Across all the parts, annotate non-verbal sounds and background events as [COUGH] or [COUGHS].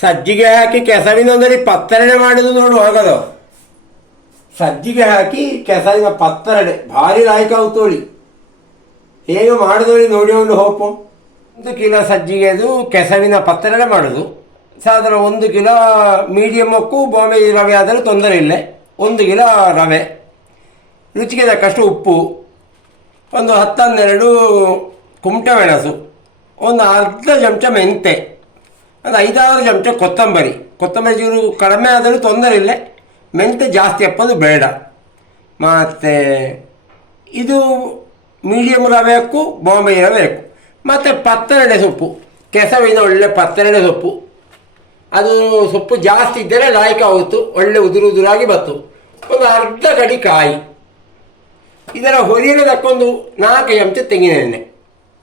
ಸಜ್ಜಿಗೆ ಹಾಕಿ ಕೆಸವಿನೊಂದರಿ ಪತ್ತರಣೆ ಮಾಡಿದ್ದು ನೋಡು ಹೋಗೋದು. ಸಜ್ಜಿಗೆ ಹಾಕಿ ಕೆಸವಿನ ಪತ್ತರಣೆ ಭಾರಿ ಲಾಯ್ಕ ಅವತೋಳಿ ಹೇಗೆ ಮಾಡಿದೋಳಿ ನೋಡಿ ಒಂದು ಹೋಪು. ಒಂದು ಕಿಲೋ ಸಜ್ಜಿಗೆದು ಕೆಸವಿನ ಪತ್ತರಣೆ ಮಾಡೋದು. ಸಾಧಾರಣ ಒಂದು ಕಿಲೋ ಮೀಡಿಯಮ್ಮಕ್ಕೂ ಬಾಂಬೆ ರವೆ ಆದರೂ ತೊಂದರೆ ಇಲ್ಲ. ಒಂದು ಕಿಲೋ ರವೆ. ರುಚಿಗೆ ತಕ್ಕಷ್ಟು ಉಪ್ಪು. ಒಂದು ಹತ್ತನ್ನೆರಡು ಕುಮಟೆ ಮೆಣಸು. ಒಂದು ಅರ್ಧ ಚಮಚ ಮೆಂತೆ. ಒಂದು ಐದಾರು ಚಮಚ ಕೊತ್ತಂಬರಿ. ಕೊತ್ತಂಬರಿ ಚೂರು ಕಡಿಮೆ ಆದರೂ ತೊಂದರೆ ಇಲ್ಲ. ಮೆಂತೆ ಜಾಸ್ತಿ ಹಾಕೋದು ಬೇಡ. ಮತ್ತು ಇದು ಮೀಡಿಯಮ್ ರವೆ ಹಾಕು ಬಾಂಬೆ ರವೆ ಹಾಕು ಮತ್ತು ಪತ್ತರಡೆ ಸೊಪ್ಪು. ಕೆಸವಿನ ಒಳ್ಳೆ ಪತ್ತರಡೆ ಸೊಪ್ಪು. ಅದು ಸೊಪ್ಪು ಜಾಸ್ತಿ ಇದ್ದರೆ ಲಾಯ್ಕ ಆಗುತ್ತು ಒಳ್ಳೆ ಉದುರು ಉದುರಾಗಿ ಬತ್ತು. ಒಂದು ಅರ್ಧ ಕಡಿ ಕಾಯಿ. ಇದರ ಹೊರಿಯಲು ತಕ್ಕೊಂಡು ನಾಲ್ಕು ಚಮಚ ತೆಂಗಿನ ಎಣ್ಣೆ.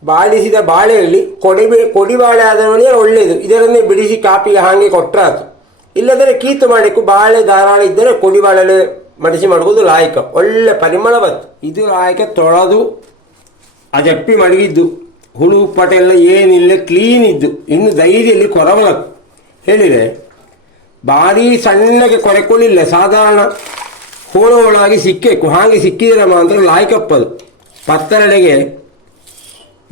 ಬಾಡಿಸಿದ ಬಾಳೆಯಲ್ಲಿ ಕೊಡಿ ಬೆ- ಕೊಡಿ ಬಾಳೆ ಆದವನೇ ಒಳ್ಳೆಯದು. ಇದರನ್ನೇ ಬಿಡಿಸಿ ಕಾಪಿಗೆ ಹಾಗೆ ಕೊಟ್ಟರೆ ಆತು ಇಲ್ಲದರೆ ಕೀತು ಮಾಡಿಕು ಬಾಳೆ ಧಾರಾಳ ಇದ್ದರೆ ಕೊಡಿ ಬಾಳೆಲೆ ಮಡಿಸಿ ಮಾಡುವುದು ಲಾಯಕ. ಒಳ್ಳೆ ಪರಿಮಳ ಬತ್ತು ಇದು ಲಾಯಕ ತೊಳೆದು ಅಜಪ್ಪಿ ಮಡಗಿದ್ದು, ಹುಳು ಉಪ್ಪಟ ಎಲ್ಲ ಏನಿಲ್ಲ ಕ್ಲೀನ್ ಇದ್ದು, ಇನ್ನು ಧೈರ್ಯಲ್ಲಿ ಕೊರವಲತ್ತು ಹೇಳಿದೆ ಭಾರಿ ಸಣ್ಣಗೆ ಕೊರೆಕೊಳ್ಳಿಲ್ಲ ಸಾಧಾರಣ ಹೋಳ ಹೋಳಾಗಿ ಸಿಕ್ಕಬೇಕು ಹಾಗೆ ಸಿಕ್ಕಿದರೆ ಮಾತ್ರ ಲಾಯ್ಕಪ್ಪದು. ಪತ್ತರಡೆಗೆ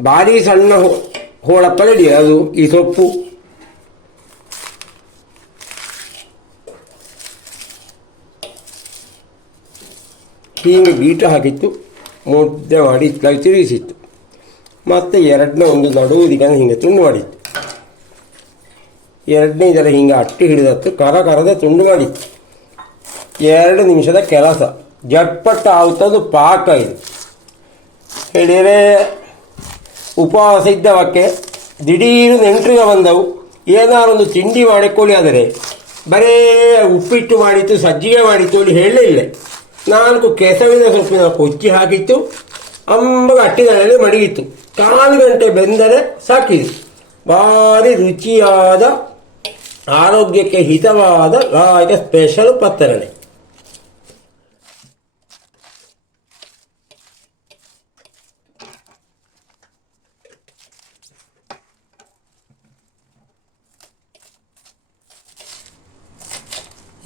ಭಾರಿ ಸಣ್ಣ ಹೋ- ಹೋಳಪ್ಪಲಡಿ ಅದು ಈ ಸೊಪ್ಪು. ಹೀಗೆ ಬೀಟ ಹಾಕಿತ್ತು, ಮುದ್ದೆ ಮಾಡಿ ಇತ್ತಾಗಿ ತಿರುಗಿಸಿತ್ತು. ಮತ್ತೆ ಎರಡನೇ ಒಂದು ನಡುವುದಿಗೆ ಹಿಂಗೆ ತುಂಡು ಮಾಡಿತ್ತು. ಎರಡನೇ ಇದರ ಹಿಂಗೆ ಅಟ್ಟಿ ಹಿಡಿದತ್ತು ಕರ ಕರದ ತುಂಡು ಮಾಡಿತ್ತು. ಎರಡು ನಿಮಿಷದ ಕೆಲಸ. ಜಟ್ಪಟ್ಟ ಆಗುತ್ತದು ಪಾಕ ಇದು. ಹೇಳಿದರೆ ಉಪವಾಸ ಇದ್ದವಕ್ಕೆ ದಿಢೀರು ನೆಂಟ್ರಿಗೆ ಬಂದವು. ಏನಾರೊಂದು ತಿಂಡಿ ಮಾಡಿಕೊಳ್ಳಿ ಆದರೆ, ಬರೇ ಉಪ್ಪಿಟ್ಟು ಮಾಡಿತ್ತು, ಸಜ್ಜಿಗೆ ಮಾಡಿತ್ತು ಅಲ್ಲಿ ಹೇಳಲಿಲ್ಲ ನಾಲ್ಕು ಕೆಸವಿನ ಸೊಪ್ಪಿನ ಕೊಚ್ಚಿ ಹಾಕಿತ್ತು. ಅಂಬಗ ಅಟ್ಟಿನಲ್ಲಿ ಮಡಗಿತ್ತು. ಕಾಲು ಗಂಟೆ ಬೆಂದರೆ ಸಾಕಿತು ಭಾರಿ ರುಚಿಯಾದ, ಆರೋಗ್ಯಕ್ಕೆ ಹಿತವಾದ ರಾಜ ಸ್ಪೆಷಲ್ ಪತ್ತರಣೆ.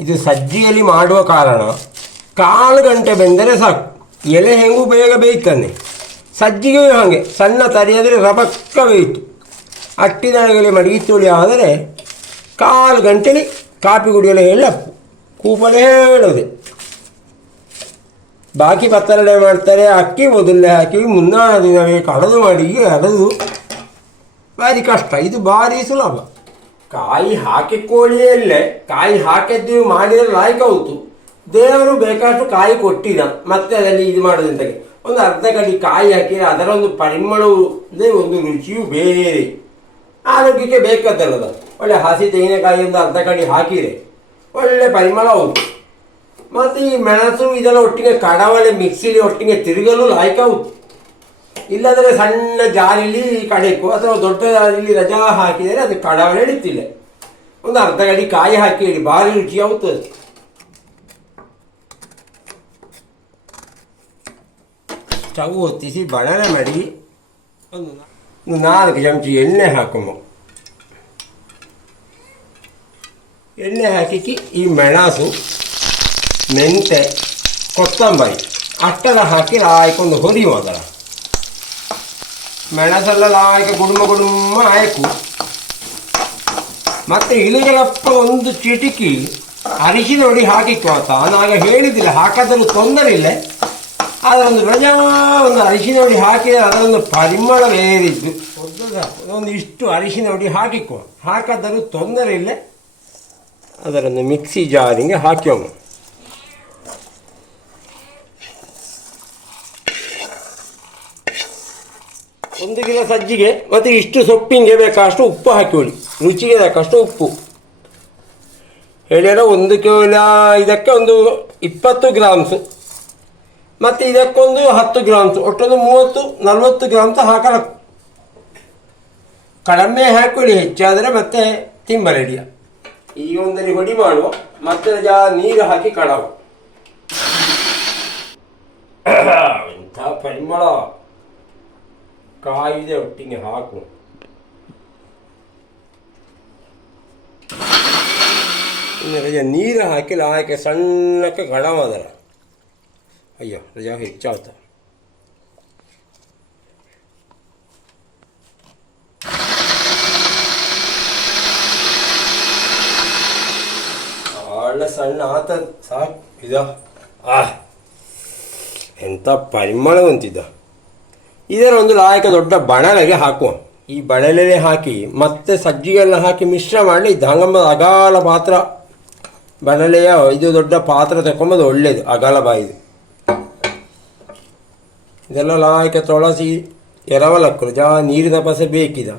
ಇದು ಸಜ್ಜಿಯಲ್ಲಿ ಮಾಡುವ ಕಾರಣ ಕಾಲು ಗಂಟೆ ಬೆಂದರೆ ಸಾಕು. ಎಲೆ ಹೆಂಗೂ ಬೇಗ ಬೇಯ್ತಾನೆ ಸಜ್ಜಿಗೆಯೂ ಹಾಗೆ, ಸಣ್ಣ ತರಿಯಾದರೆ ರಬಕ್ಕ ಬೇಯಿತು. ಅಟ್ಟಿದಾಣೆಗೆ ಮಡಗಿ ತುಳಿ ಆದರೆ ಕಾಲು ಗಂಟೆಲಿ ಕಾಪಿ ಕುಡಿಯಲು ಹೇಳಪ್ಪು ಕೂಪಲೇ ಹೇಳೋದೆ ಬಾಕಿ ಪತ್ತರಡೆ ಮಾಡ್ತಾರೆ, ಅಕ್ಕಿ ಮೊದಲೇ ಹಾಕಿ ಮುನ್ನಾಳ ದಿನವೇ ಕಡದು ಮಾಡಿ ಅರೆದು. ಭಾರಿ ಕಷ್ಟ, ಇದು ಭಾರಿ ಸುಲಭ. ಕಾಯಿ ಹಾಕಿಕೊಳ್ಳಿಯೇ ಇಲ್ಲೇ ಕಾಯಿ ಹಾಕಿದ್ದು ಮಾಡಿದ್ರೆ ಲಾಯ್ಕ ದೇವರು ಬೇಕಾಷ್ಟು ಕಾಯಿ ಕೊಟ್ಟಿದ, ಮತ್ತೆ ಅದರಲ್ಲಿ ಇದು ಮಾಡೋದಂತಾಗಿ ಒಂದು ಅರ್ಧ ಕಡಿ ಕಾಯಿ ಹಾಕಿದರೆ ಅದರ ಒಂದು ಒಂದು ರುಚಿಯು ಬೇರೆ. ಆರೋಗ್ಯಕ್ಕೆ ಬೇಕಾದಲ್ಲದ ಒಳ್ಳೆ ಹಸಿ ತೆಂಗಿನಕಾಯಿ ಒಂದು ಅರ್ಧ ಕಡಿ ಹಾಕಿದರೆ ಒಳ್ಳೆ ಪರಿಮಳ ಹೌದು ಮತ್ತು ಈ ಮೆಣಸು ಇದೆಲ್ಲ ಒಟ್ಟಿಗೆ ಕಡವಳೆ ಮಿಕ್ಸಿಲಿ ಒಟ್ಟಿಗೆ ತಿರುಗಲು ಲಾಯ್ಕ ಇಲ್ಲದ್ರೆ ಸಣ್ಣ ಜಾಲಿಲಿ ಕಡೆಕು ಅಥವಾ ದೊಡ್ಡ ಜಾಲಿಲಿ ರಜಾ ಹಾಕಿದರೆ ಅದು ಕಡವಳ ಹಿಡಿತಿಲ್ಲ ಒಂದು ಅರ್ಧ ಗಡಿ ಕಾಯಿ ಹಾಕಿ ಇಡಿ, ಭಾರಿ ರುಚಿ ಆಗುತ್ತದೆ. ಸ್ಟವ್ ಹೊತ್ತಿಸಿ ಬಳನೆ ಮಾಡಿ, ಒಂದು ನಾಲ್ಕು ಚಮಚ ಎಣ್ಣೆ ಹಾಕುಮ. ಎಣ್ಣೆ ಹಾಕಿ ಈ ಮೆಣಸು, ಮೆಂತೆ, ಕೊತ್ತಂಬರಿ ಅಟ್ಟದ ಹಾಕಿ ಆಯ್ಕೊಂಡು ಹೊದಿ ಅದರ. ಮೆಣಸೆಲ್ಲ ಹಾಕಿ ಗುಡುಮ ಗುಡುಮ ಆಯ್ಕು ಮತ್ತೆ ಇಲಿಗಳಪ್ಪ ಒಂದು ಚಿಟಿಕಿ ಅರಿಶಿನ ಹೊಡಿ ಹಾಕಿತ್ತು ಆತ. ನಾಗ ಹೇಳಿದ್ದಿಲ್ಲ ಹಾಕದರೂ ತೊಂದರೆ ಇಲ್ಲ. ಅದರೊಂದು ರಜಾ ಒಂದು ಅರಿಶಿನ ಹೊಡಿ ಹಾಕಿದರೆ ಅದರೊಂದು ಪರಿಮಳ ಬೇರಿದ್ದು ಒಂದು ಇಷ್ಟು ಅರಿಶಿನ ಹೊಡಿ ಹಾಕಿಕೊ. ಹಾಕದರೂ ತೊಂದರೆ ಇಲ್ಲ. ಅದರೊಂದು ಮಿಕ್ಸಿ ಜಾರಿಗೆ ಹಾಕ್ಯೋಮ ಒಂದು ಗಿಲ ಸಜ್ಜಿಗೆ ಮತ್ತು ಇಷ್ಟು ಸೊಪ್ಪಿಗೆ ಬೇಕಾಷ್ಟು ಉಪ್ಪು ಹಾಕಿಕೊಳ್ಳಿ ರುಚಿಗೆ ಬೇಕಷ್ಟು ಉಪ್ಪು. ಹೇಳಿದ್ರೆ ಒಂದು ಕಿಲ ಇದಕ್ಕೆ ಒಂದು ಇಪ್ಪತ್ತು ಗ್ರಾಮ್ಸು ಮತ್ತು ಇದಕ್ಕೊಂದು ಹತ್ತು ಗ್ರಾಮ್ಸ್ ಒಟ್ಟೊಂದು ಮೂವತ್ತು, ನಲವತ್ತು ಗ್ರಾಮ್ಸ್ ಹಾಕಲ ಕಡಿಮೆ ಹಾಕೊಳ್ಳಿ ಹೆಚ್ಚಾದರೆ ಮತ್ತೆ ತಿಂಬರೆಡಿಯ ಈಗ ಒಂದರಿ ಹೊಡಿ ಮಾಡುವ, ಮತ್ತೆ ಜಾ ನೀರು ಹಾಕಿ ಕಳವು [COUGHS] ಇಂಥ ಪರಿಮಳ. ಕಾಯಿದೆ ಒಟ್ಟಿಗೆ ಹಾಕು ಇನ್ನು ರಜಾ ನೀರು ಹಾಕಿ ಲಾಯಕ್ಕೆ ಸಣ್ಣಕ್ಕೆ ಗಡಮ ಅದರ ಅಯ್ಯೋ ರಜಾ ಹೆಚ್ಚಾಗ್ತ ಒಳ್ಳೆ ಸಣ್ಣ ಆತ ಸಾಕು ಇದ ಆ ಎಂಥ ಪರಿಮಳ ಅಂತಿದ್ದ ಇದರ ಒಂದು ಲಾಯಕ ದೊಡ್ಡ ಬಣಲೆಗೆ ಹಾಕುವ. ಈ ಬಳಲೆಲೆ ಹಾಕಿ ಮತ್ತೆ ಸಜ್ಜಿಗೆಲ್ಲ ಹಾಕಿ ಮಿಶ್ರ ಮಾಡಿ ಹಂಗಂಬ ಅಗಾಲ ಪಾತ್ರ. ಬಣಲೆಯ ಇದು ದೊಡ್ಡ ಪಾತ್ರ ತಗೊಂಬೋದು ಒಳ್ಳೇದು, ಅಗಾಲ ಬಾಯಿದು ಇದೆಲ್ಲ ಲಾಯಕ ತೊಳಸಿ ಎರವಲಕ್ಕರು ಜಾ ನೀರಿನ ಪಸೆ ಬೇಕಿದ.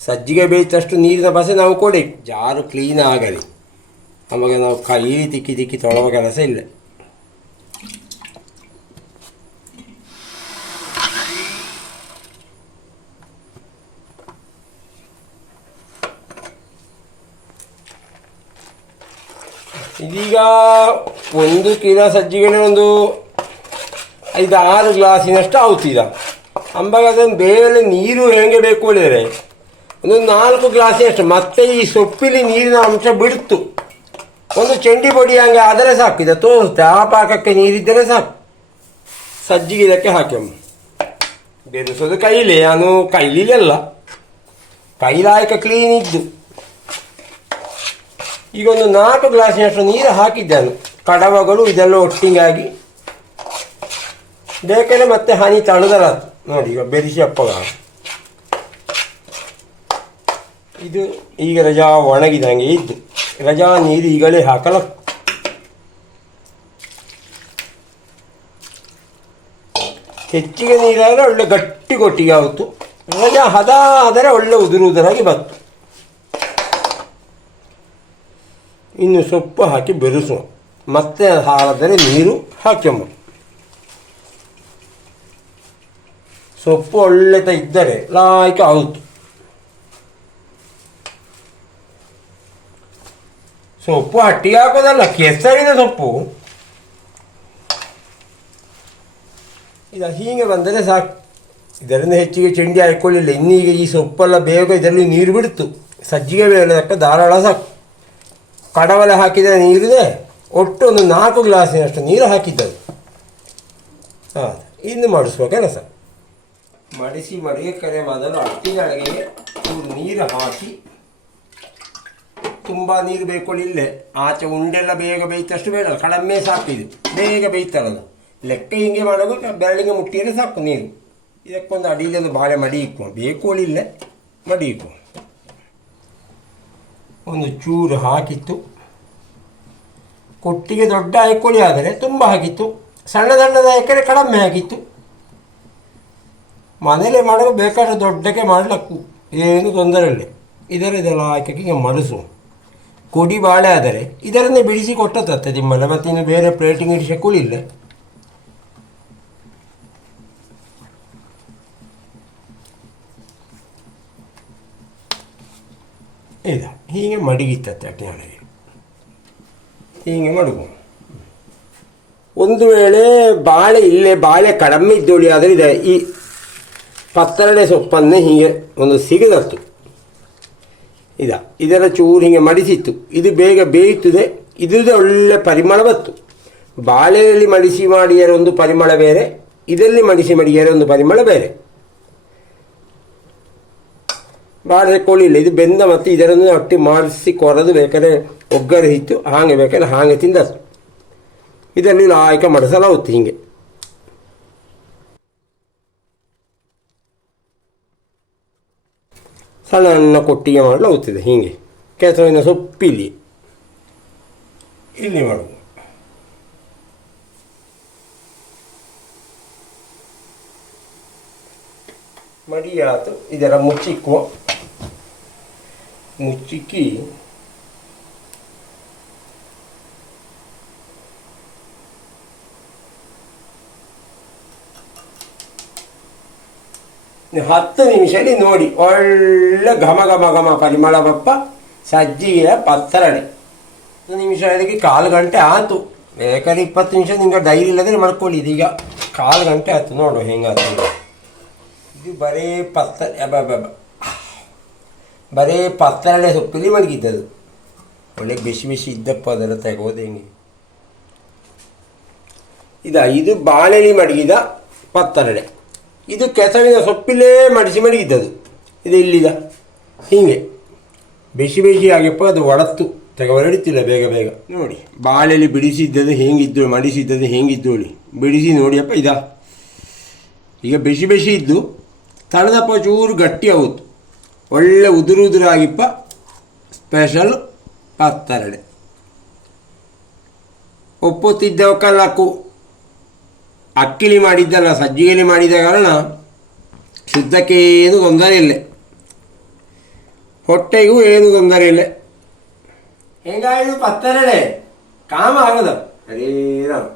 ಸಜ್ಜಿಗೆ ಬೇಯಿತಷ್ಟು ನೀರಿನ ಪಸೆ ನಾವು ಕೊಡಿ, ಜಾರು ಕ್ಲೀನ್ ಆಗಲಿ. ನಮಗೆ ನಾವು ಕೈ ತಿಕ್ಕಿ ತಿಕ್ಕಿ ತೊಳುವ ಕೆಲಸ ಇಲ್ಲ. ಇದೀಗ ಒಂದು ಕಿಲೋ ಸಜ್ಜಿಗೆನೆ ಒಂದು ಐದು ಆರು ಗ್ಲಾಸಿನಷ್ಟು ಆಗುತ್ತೀರ ಅಂಬಾಗ ಅದನ್ನು ಬೇರೆ ನೀರು ಹೆಂಗೆ ಬೇಕು ಹೇಳಿದರೆ, ಒಂದು ನಾಲ್ಕು ಗ್ಲಾಸಿನಷ್ಟು, ಮತ್ತೆ ಈ ಸೊಪ್ಪಿಲಿ ನೀರಿನ ಅಂಶ ಬಿಡ್ತು. ಒಂದು ಚೆಂಡಿ ಪೊಡಿ ಹಂಗೆ ಆದರೆ ಸಾಕು, ಇದು ತೋರಿಸುತ್ತೆ ಆ ಪಾಕಕ್ಕೆ ನೀರಿದ್ದರೆ ಸಾಕು. ಸಜ್ಜಿಗೆ ಇದಕ್ಕೆ ಹಾಕೆಮ್ಮ ಬೆರೆಸೋದು ಕೈಲಿ, ನಾನು ಕೈಲಿಲ್ಲ ಕೈಲಾಯಕ ಕ್ಲೀನ್ ಇದ್ದು. ಈಗ ಒಂದು ನಾಲ್ಕು ಗ್ಲಾಸಿನಷ್ಟು ನೀರು ಹಾಕಿದ್ದಾನು. ಕಡವಗಳು ಇದೆಲ್ಲ ಒಟ್ಟಿಗಾಗಿ. ಬೇಕಾದ್ರೆ ಮತ್ತೆ ಹನಿ ತಳದಲ್ಲ ನೋಡಿ ಈಗ ಬೆರೆಸಿ ಅಪ್ಪಗ ಇದು ಈಗ ರಜಾ ಒಣಗಿದಂಗೆ ಇದ್ದು. ರಜಾ ನೀರು ಈಗಲೇ ಹಾಕಲ ಹೆಚ್ಚಿಗೆ ನೀರಾದರೆ ಒಳ್ಳೆ ಗಟ್ಟಿ ಕೊಟ್ಟಿಗೆ ಆಗುತ್ತು. ರಜಾ ಹದ ಆದರೆ ಒಳ್ಳೆ ಉದುರುವುದರಾಗಿ ಬಂತು ಇನ್ನು ಸೊಪ್ಪು ಹಾಕಿ ಬೆರೆಸುವ ಮತ್ತೆ ಹಾಕಿದರೆ ನೀರು ಹಾಕೆಂಬ ಸೊಪ್ಪು ಒಳ್ಳೆತ ಇದ್ದರೆ ಲಾಯ್ಕ ಆಯಿತು ಸೊಪ್ಪು ಹಟ್ಟಿಗೆ ಹಾಕೋದಲ್ಲ, ಕೆಸರಿನ ಸೊಪ್ಪು. ಇದು ಹೀಗೆ ಬಂದರೆ ಸಾಕು. ಇದರಿಂದ ಹೆಚ್ಚಿಗೆ ಚೆಂಡಿ ಹಾಕೊಳ್ಳಿಲ್ಲ. ಇನ್ನೀಗ ಈ ಸೊಪ್ಪೆಲ್ಲ ಬೇಗ ಇದರಲ್ಲಿ ನೀರು ಬಿಡ್ತು ಸಜ್ಜಿಗೆ ಬೇಳೆದಕ್ಕೆ ಧಾರಾಳ ಸಾಕು. ಕಡವಲೆ ಹಾಕಿದ ನೀರಿದೆ, ಒಟ್ಟು ಒಂದು ನಾಲ್ಕು ಗ್ಲಾಸಿನಷ್ಟು ನೀರು ಹಾಕಿದ್ದದು ಹಾಂ, ಇನ್ನು ಮಾಡಿಸುವ ಕೆಲಸ. ಮಡಿಸಿ ಮಡಿಗೆ ಕರೆ ಮೊದಲು ಚೂರು ನೀರು ಹಾಕಿ. ತುಂಬ ನೀರು ಬೇಕು ಇಲ್ಲೇ ಆಚೆ ಉಂಡೆಲ್ಲ ಬೇಗ ಬೇಯ್ತಷ್ಟು ಬೇಡ ಕಡಮೆ ಸಾಕಿದು. ಬೇಗ ಬೇಯ್ತಾರದು. ಲೆಕ್ಕ ಹಿಂಗೆ ಮಾಡೋದು, ಬೆರಳಿಗೆ ಮುಟ್ಟಿದರೆ ಸಾಕು ನೀರು. ಇದಕ್ಕೊಂದು ಅಡಿಯಲ್ಲಿ ಬಾಳೆ ಮಡಿ ಇಕ್ಕುವ ಬೇಕು ಇಲ್ಲೇ ಮಡಿ ಇಕ್ಕುವ ಒಂದು ಚೂರು ಹಾಕಿತ್ತು. ಕೊಟ್ಟಿಗೆ ದೊಡ್ಡ ಹಾಕೊಳ್ಳಿ ಆದರೆ ತುಂಬ ಹಾಕಿತ್ತು. ಸಣ್ಣ ಸಣ್ಣದ ಎಕರೆ ಕಡಿಮೆ ಹಾಕಿತ್ತು. ಮನೇಲಿ ಮಾಡಲು ಬೇಕಾದ್ರೆ ದೊಡ್ಡಕ್ಕೆ ಮಾಡಲಕ್ಕು ಏನು ತೊಂದರೆ ಇಲ್ಲ. ಇದರ ಇದೆಲ್ಲ ಹಾಕಿ ಮಡಸು ಕೊಡಿ ಬಾಳೆ ಆದರೆ ಇದರನ್ನೇ ಬಿಡಿಸಿ ಕೊಟ್ಟತ್ತೆ ನಿಮ್ಮಲ್ಲ ಮತ್ತು ಇನ್ನು ಬೇರೆ ಪ್ಲೇಟಿಂಗ್ ಇಡಿಸಕ್ಕೂಳಿಲ್ಲ ಇದ. ಹೀಗೆ ಮಡಗಿತ್ತತ್ತೆ ಅಟ್ಟಿನಾಳೆಗೆ ಹೀಗೆ ಮಡಗು. ಒಂದು ವೇಳೆ ಬಾಳೆ, ಇಲ್ಲೇ ಬಾಳೆ ಕಡಿಮೆ ಇದ್ದೋಳಿ ಆದರೆ ಇದೆ. ಈ ಪತ್ತರಡೆ ಸೊಪ್ಪನ್ನೇ ಹೀಗೆ ಒಂದು ಸಿಗದತ್ತು. ಇದ ಇದರ ಚೂರು ಹೀಗೆ ಮಡಿಸಿತ್ತು. ಇದು ಬೇಗ ಬೇಯುತ್ತದೆ ಇದ್ರದ್ದು ಒಳ್ಳೆ ಪರಿಮಳ ಬತ್ತು ಬಾಳೆಯಲ್ಲಿ ಮಡಿಸಿ ಮಾಡಿಯರ ಒಂದು ಪರಿಮಳ ಬೇರೆ, ಇದರಲ್ಲಿ ಮಡಿಸಿ ಮಡಿಯರ ಒಂದು ಪರಿಮಳ ಬೇರೆ. ಬಾಳೆ ಕೋಳಿ ಇಲ್ಲ ಇದು ಬೆಂದ ಮತ್ತು ಇದರನ್ನು ಒಟ್ಟಿ ಮಾಡಿಸಿ ಕೊರದು ಬೇಕಾದ್ರೆ ಒಗ್ಗರೆ ಇತ್ತು ಹಾಗೆ ಬೇಕಾದ್ರೆ ಹಾಗೆ ತಿಂದದ್ದು ಇದರಲ್ಲಿ ಲಾಯಕ ಮಡಸಲಾಗುತ್ತೆ ಹೀಗೆ ಸಣ್ಣ ಕೊಟ್ಟಿಗೆ ಮಾಡಲಾಗುತ್ತಿದೆ ಹೀಗೆ ಕೆಸರಿನ ಸೊಪ್ಪಿಲ್ಲಿ ಇಲ್ಲಿ ಮಾಡುವುದು ಮಡಿಯಾತು ಇದರ ಮುಚ್ಚಿಕ್ಕುವ ಮುಚ್ಚಿಕ್ಕಿ ಹತ್ತು ನಿಮಿಷದಲ್ಲಿ ನೋಡಿ. ಒಳ್ಳೆ ಘಮ ಘಮ ಘಮ ಪರಿಮಳ ಬಪ್ಪ, ಸಜ್ಜಿಗೆಯ ಪತ್ತರಣೆ ಹತ್ತು ನಿಮಿಷ ಅದಕ್ಕೆ ಕಾಲು ಗಂಟೆ ಆಯ್ತು. ಬೇಕಾದ್ರೆ ಇಪ್ಪತ್ತು ನಿಮಿಷ ನಿಮ್ಗೆ ಡೈರಿ ಇಲ್ಲದ್ರೆ ಮಾಡ್ಕೊಳ್ಳಿ. ಇದೀಗ ಕಾಲು ಗಂಟೆ ಆಯ್ತು. ನೋಡು ಹೆಂಗಾಯ್ತು. ಇದು ಬರೀ ಪತ್ತ ಬರೀ ಪತ್ತರಡೆ ಸೊಪ್ಪಲ್ಲಿ ಮಡಗಿದ್ದದು. ಒಳ್ಳೆ ಬಿಸಿ ಬಿಸಿ ಇದ್ದಪ್ಪ ಅದೆಲ್ಲ ತೆಗೋದು ಹೆಂಗೆ? ಇದ, ಇದು ಬಾಳೆಲಿ ಮಡಗಿದ ಪತ್ತರಡೆ ಇದು ಕೆಸವಿನ ಸೊಪ್ಪಿಲೇ ಮಡಿಸಿ ಮಡಗಿದ್ದದು. ಇದು ಇಲ್ಲಿದ. ಹೀಗೆ. ಬಿಸಿ ಬಿಸಿ ಆಗ್ಯಪ್ಪ ಅದು ಒಡತ್ತು. ತೆಗವರಡಿತಿಲ್ಲ ಬೇಗ ಬೇಗ. ನೋಡಿ ಬಾಳೆಲಿ ಬಿಡಿಸಿದ್ದದು ಹೇಗಿದ್ದು ಮಡಿಸಿದ್ದದು ಹೇಗಿದ್ದು ಹೇಳಿ. ಬಿಡಿಸಿ ನೋಡಿಯಪ್ಪ, ಇದ. ಈಗ ಬಿಸಿ ಬಿಸಿ ಇದ್ದು ತಳದಪ್ಪ ಚೂರು ಗಟ್ಟಿ ಆಗುತ್ತು ಒಳ್ಳೆ ಉದುರು ಉದುರಾಗಿಪ್ಪ ಸ್ಪೆಷಲ್ ಪತ್ತರಡೆ ಒಪ್ಪುತ್ತಿದ್ದವಕ್ಕಲ್ಲಕ್ಕೂ ಅಕ್ಕಿಲಿ ಮಾಡಿದ್ದಲ್ಲ, ಸಜ್ಜಿಗೆಲಿ ಮಾಡಿದ ಕಾರಣ ಶುದ್ಧಕ್ಕೆ ಏನು ತೊಂದರೆ ಇಲ್ಲ. ಹೊಟ್ಟೆಗೂ ಏನು ತೊಂದರೆ ಇಲ್ಲ. ಹೆಂಗಾಯ್ತು ಪತ್ತರಡೆ? ಕಾಮ ಆಗದ? ರಾಮ್.